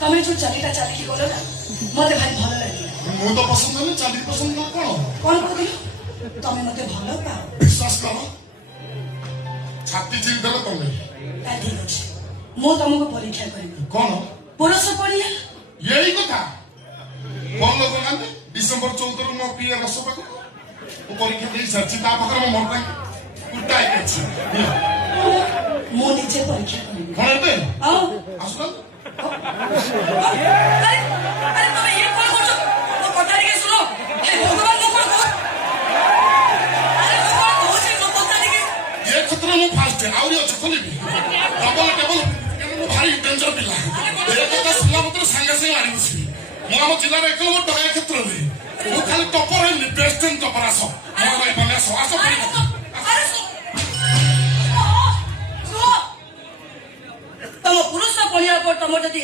तमें जो चालीटा चालिकी गल ना मत भाई भल लगे मु तो पसंद नहीं चाली पसंद ना कौन कहल तमें मत भल पाओ विश्वास कर छाती चिर देले तमे ठीक अच्छे मु तुमको परीक्षा करी कौन पुरुष पड़िया यही कथा कौन लोग ना डिसेंबर 14 रु मो पिए रस पाक परीक्षा दे साची ता पाखर मो मन कुटाई अछि मु निजे परीक्षा करी कौन दे आओ आसुन अरे तुम्हें ये कौन करछो तो कटारी के सुनो हे भगवान को कौन अरे भगवान को से को कटारी के ये खतरा मो फास्ट है आउरी अछि खोलिबी डबल टेबल मो भारी डेंजर पिला ए कथा सुनला मत संगे संगे मारी बसी मो हम जिल्ला रे एकल मोट गाय क्षेत्र रे मो खाली टपर है बेस्ट एंड टपर आसो मो भाई बने आसो पड़ी अरे सुनो तुम पुरुष पड़िया पर तुम जदी